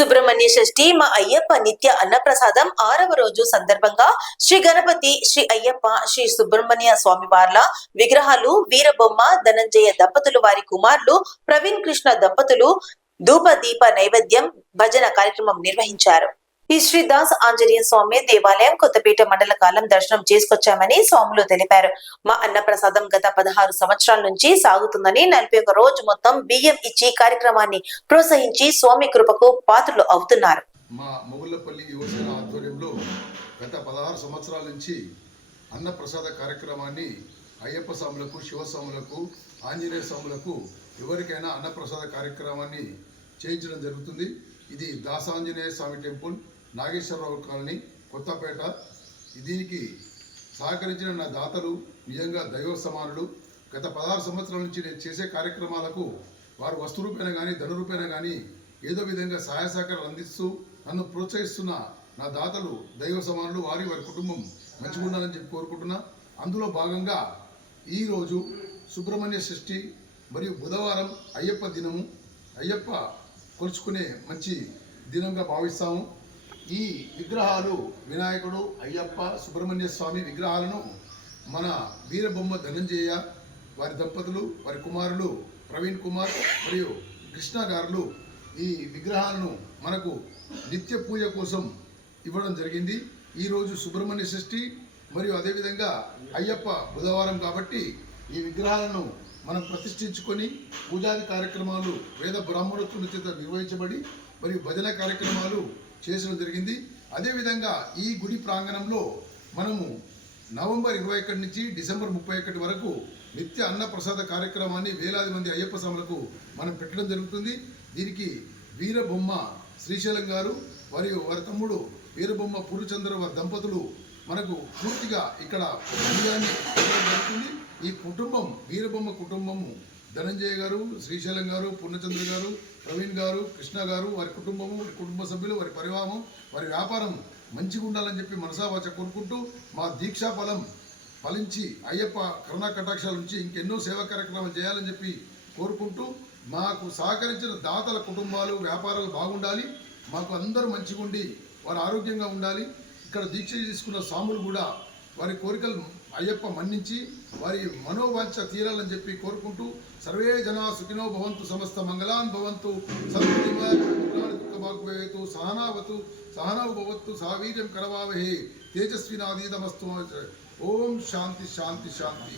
సుబ్రహ్మణ్య షష్ఠి మా అయ్యప్ప నిత్య అన్నప్రసాదం 6వ రోజు సందర్భంగా శ్రీ గణపతి, శ్రీ అయ్యప్ప, శ్రీ సుబ్రహ్మణ్య స్వామి వార్ల విగ్రహాలు వీరబొమ్మ ధనంజయ దంపతులు వారి కుమారులు ప్రవీణ్ కృష్ణ దంపతులు ధూప దీప నైవేద్యం భజన కార్యక్రమం నిర్వహించారు. ఈ శ్రీ దాస్ ఆంజనేయ స్వామి దేవాలయం కొత్తపేట మండల కాలం దర్శనం చేసుకొచ్చామని స్వాములు తెలిపారు. మా అన్నప్రసాదం గత 16 సంవత్సరాల నుంచి సాగుతుందని 41 రోజు మొత్తం బియ్యం ఇచ్చి కార్యక్రమాన్ని ప్రోత్సహించి స్వామి కృపకు పాత్రలు అవుతున్నారు. మా మొగుళ్ళపల్లి యువసేన ఆధ్వర్యంలో గత 16 సంవత్సరాల నుంచి అన్నప్రసాద కార్యక్రమాన్ని అయ్యప్ప స్వాములకు, శివస్వాములకు, ఆంజనేయ స్వాములకు ఎవరికైనా అన్నప్రసాద కార్యక్రమాన్ని చేయించడం జరుగుతుంది. ఇది దాసాంజనేయ స్వామి టెంపుల్, నాగేశ్వరరావు కాలనీ, కొత్తపేట. దీనికి సహకరించిన నా దాతలు నిజంగా దైవ సమానులు. గత 16 సంవత్సరాల నుంచి నేను చేసే కార్యక్రమాలకు వారు వస్తు రూపేణ కానీ ధన రూపేణ కానీ ఏదో విధంగా సహాయ సహకారాలు అందిస్తూ నన్ను ప్రోత్సహిస్తున్న నా దాతలు దైవ సమానులు. వారి కుటుంబం మంచిగా ఉండాలని చెప్పి కోరుకుంటున్నా. అందులో భాగంగా ఈరోజు సుబ్రహ్మణ్య షష్ఠి మరియు బుధవారం అయ్యప్ప దినము, అయ్యప్ప కొలుచుకునే మంచి దినంగా భావిస్తాము. ఈ విగ్రహాలు వినాయకుడు, అయ్యప్ప, సుబ్రహ్మణ్య స్వామి విగ్రహాలను మన వీరబొమ్మ ధనంజయ వారి దంపతులు, వారి కుమారులు ప్రవీణ్ కుమార్ మరియు కృష్ణ గారులు ఈ విగ్రహాలను మనకు నిత్య పూజ కోసం ఇవ్వడం జరిగింది. ఈరోజు సుబ్రహ్మణ్య షష్ఠి మరియు అదేవిధంగా అయ్యప్ప బుధవారం కాబట్టి ఈ విగ్రహాలను మనం ప్రతిష్ఠించుకొని పూజాది కార్యక్రమాలు వేద బ్రాహ్మణోత్తముల చేత నిర్వహించబడి మరియు భజన కార్యక్రమాలు చేయడం జరిగింది. అదేవిధంగా ఈ గుడి ప్రాంగణంలో మనము నవంబర్ 21 నుంచి డిసెంబర్ 31 వరకు నిత్య అన్నప్రసాద కార్యక్రమాన్ని వేలాది మంది అయ్యప్ప స్వాములకు మనం పెట్టడం జరుగుతుంది. దీనికి వీరబొమ్మ శ్రీశైలం గారు మరియు వారి తమ్ముడు వీరబొమ్మ పూర్ణచంద్ర వారి దంపతులు మనకు పూర్తిగా ఇక్కడ బియ్యాన్ని జరుగుతుంది. ఈ కుటుంబం వీరబొమ్మ కుటుంబము ధనంజయ గారు, శ్రీశైలం గారు, పూర్ణచంద్ర గారు, ప్రవీణ్ గారు, కృష్ణ గారు, వారి కుటుంబము, వారి కుటుంబ సభ్యులు, వారి పరివారం, వారి వ్యాపారం మంచిగా ఉండాలని చెప్పి మనసావాచ కోరుకుంటూ మా దీక్షా ఫలించి అయ్యప్ప కరుణా కటాక్షాల నుంచి ఇంకెన్నో సేవా కార్యక్రమాలు చేయాలని చెప్పి కోరుకుంటూ మాకు సహకరించిన దాతల కుటుంబాలు, వ్యాపారాలు బాగుండాలి, మాకు అందరూ మంచిగా ఉండి వారు ఆరోగ్యంగా ఉండాలి. ఇక్కడ దీక్ష తీసుకున్న స్వాములు కూడా వారి కోరికలు అయ్యప్ప మన్నించి వారి మనోవాంఛ తీరాలని చెప్పి కోరుకుంటూ సర్వే జనా సుఖినో భవంతు, సమస్త మంగళాన్ భవంతు, సర్వభాగ్యతు సహనావతు సహనౌ భవత్తు, సావీర్యం కరవావహే తేజస్వినాదీతమస్తు. ఓం శాంతి శాంతి శాంతి.